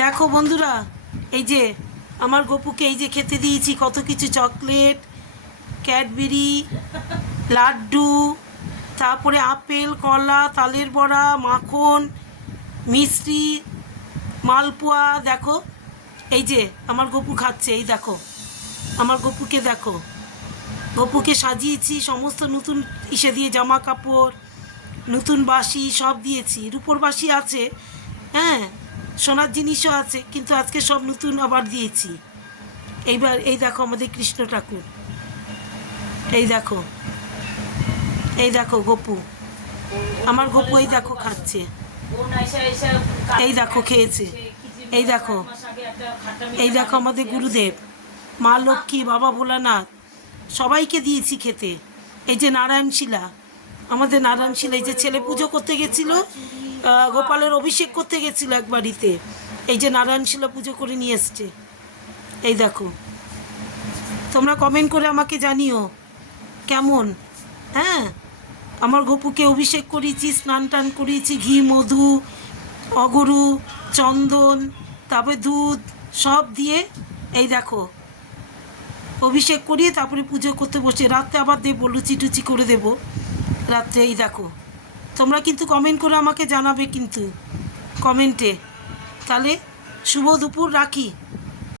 দেখো বন্ধুরা, এই যে আমার গপুকে এই যে খেতে দিয়েছি কত কিছু, চকলেট, ক্যাডবেরি, লাড্ডু, তারপরে আপেল, কলা, তালের বড়া, মাখন, মিষ্টি, মালপোয়া। দেখো এই যে আমার গপু খাচ্ছে, এই দেখো আমার গপুকে দেখো, গপুকে সাজিয়েছি সমস্ত নতুন ইসে দিয়ে, জামা কাপড়, নতুন বাসি সব দিয়েছি, রূপোর বাসি আছে, হ্যাঁ, সোনার জিনিসও আছে, কিন্তু আজকে সব নতুন আবার দিয়েছি। এইবার এই দেখো আমাদের কৃষ্ণ ঠাকুর, এই দেখো, এই দেখো গপু, আমার গপু এই দেখো খাচ্ছে, এই দেখো খেয়েছে, এই দেখো, এই দেখো আমাদের গুরুদেব, মা লক্ষ্মী, বাবা ভোলানাথ সবাইকে দিয়েছি খেতে। এই যে নারায়ণশিলা, আমাদের নারায়ণশিলা, এই যে ছেলে পুজো করতে গেছিল, গোপালের অভিষেক করতে গেছিল এক বাড়িতে, এই যে নারায়ণশিলা পুজো করে নিয়ে এসছে। এই দেখো, তোমরা কমেন্ট করে আমাকে জানিও কেমন। হ্যাঁ, আমার গপুকে অভিষেক করিয়েছি, স্নান টান করিয়েছি, ঘি, মধু, অগরু, চন্দন, তারপরে দুধ সব দিয়ে এই দেখো অভিষেক করিয়ে তারপরে পুজো করতে বসে, রাত্রে আবার দেবো, লুচি টুচি করে দেবো রাত্রে। এই দেখো, তোমরা কিন্তু কমেন্ট করে আমাকে জানাবে কিন্তু কমেন্টে। তাহলে শুভ দুপুর, রাখি।